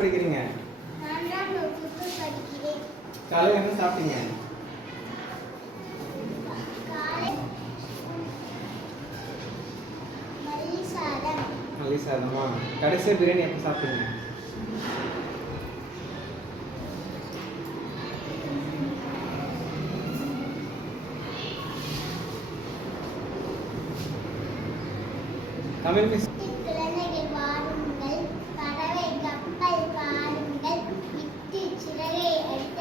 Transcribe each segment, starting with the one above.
படிக்கிறீங்க காலையில என்ன சாப்பிட்டீங்க கடைசியா பிரியாணி எப்ப சாப்பிட்டீங்க தமிழ் மிஸ்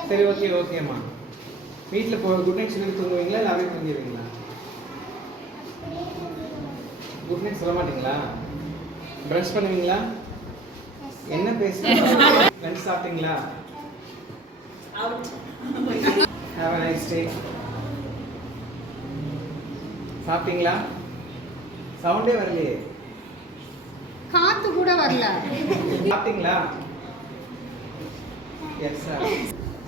சரி ஓகே ஓகேம்மா வீட்டில் போ குட் நைட் சொல்லி தூங்குவீங்களா இல்லை அவைக்கு தூங்கிடுவீங்களா குட் நைட் சொல்ல மாட்டீங்களா ப்ரஷ் பண்ணுவீங்களா என்ன பேசுறீங்க லன்ச் சாப்பிட்டீங்களா ஹாவ் நைஸ் டே சாப்பிட்டீங்களா சவுண்டே வரலையே காத்து கூட வரல சாப்பிட்டீங்களா எஸ் சார்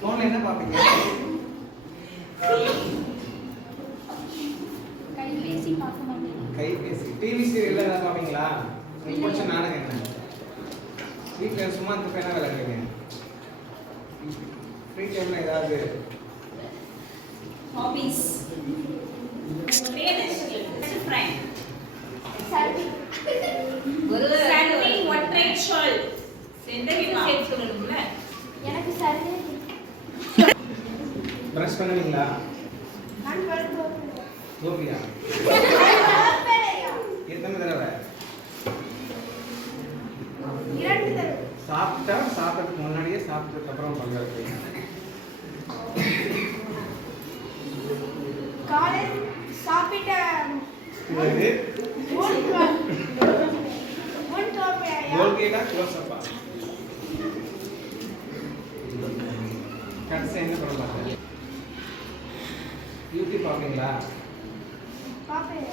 फोन लेना पापी का कई बेसी पास मत कई बेसी टीवी सीरियल ना பாப்பீங்களா நீ கொஞ்சம் நானே கேக்குறேன் ஸ்ட்ரீட் லைட் சும்மா அந்த பேனா விளக்குங்க ஃப்ரீ டைம்ல ஏதாவது ஹாபீஸ் ஃப்ரெண்ட்ஸ் ஃப்ரெண்ட்ஸ் சர்வி ஒரு சர்வி ஒற்றை சொல் செந்தவி மாத்துறதுல ब्रश पहनने के लिए हम ब्रश धो दिया धो दिया ये तो मेरा है इरंट तेरे साफ तर साफ तक मोलना नहीं है साफ तक कपड़ों पर लगा के काले साफ इटा वही बोल कर बोल तो पे आया बोल के ना क्लोज सफा कैसे हैं ना प्रॉब्लम யூடியூப் பாப்பீங்களா பாப்பேன்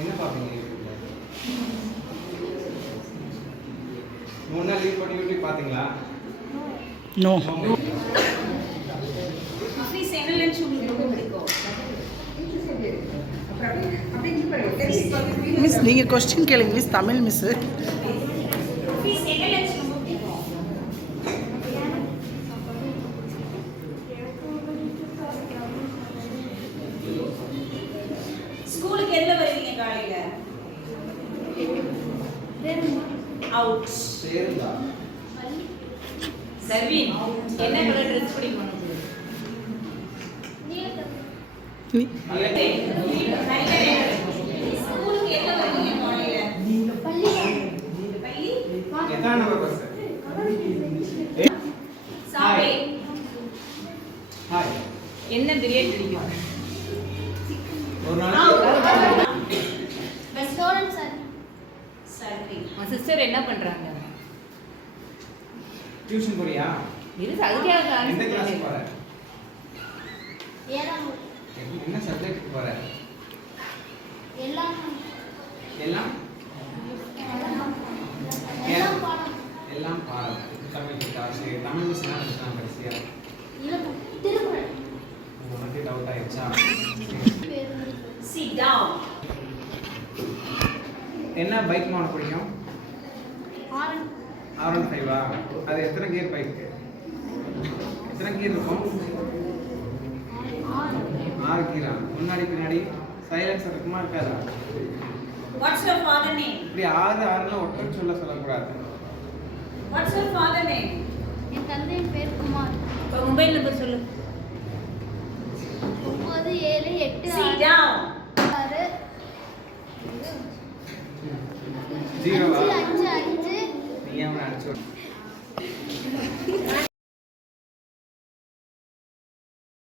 என்ன பாப்பீங்க யூடியூப்ல மோனா லீவ் போட்டு யூடியூப் பாத்தீங்களா நோ ஃப்ரீ சேனல்ல இருந்து உங்களுக்கு பிடிக்கும் मिस नहीं question केलेंगे miss Tamil miss out சேர்ந்தா சர்வீன் என்ன கலர் ட்ரெஸ் பிடிக்கும் ஸ்கூலுக்கு என்ன வருவீங்க பள்ளி பள்ளி என்ன என்ன பிரியாணி பிடிக்கும் ஒரு நாள் சிஸ்டர் என்ன பண்றாங்க டியூஷன் போறியா இது அதுக்கே காரணம் இந்த கிளாஸ் போற ஏலாம் என்ன சப்ஜெக்ட் போற எல்லாம் எல்லாம் எல்லாம் பாடம் எல்லாம் பாடம் தமிழ் கிளாஸ் தமிழ் மிஸ் தான் பேசுறாங்க இல்ல திருப்புறேன் உங்க மட்டும் டவுட் ஆயிடுச்சா சி டவுன் என்ன பைக் மாட பிடிக்கும் ஆரம் செய்வா அது எத்தனை கீர் பைக்கு எத்தனை கீர் இருக்கும் ஆறு கீரா முன்னாடி பின்னாடி சைலன்ஸ் இருக்குமா இருக்காதா What's your father name? இப்படி ஆறு ஆறுலாம் ஒட்டன் சொல்ல சொல்லக்கூடாது What's your father name? என் தந்தை பேர் குமார் இப்போ மொபைல் நம்பர் சொல்லு ஒன்பது ஏழு எட்டு ஆறு ஜீரோ அஞ்சு می‌آرن